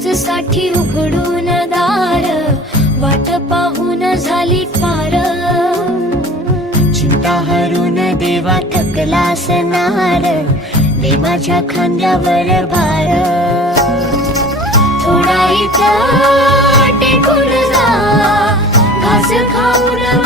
साठी उघडून दार, वाट पाहून झाली फार. चिंता हरून देवा थकला असणार, दे माझ्या खांद्यावर भार. थोडा इथं टेकून जा, घास खाऊन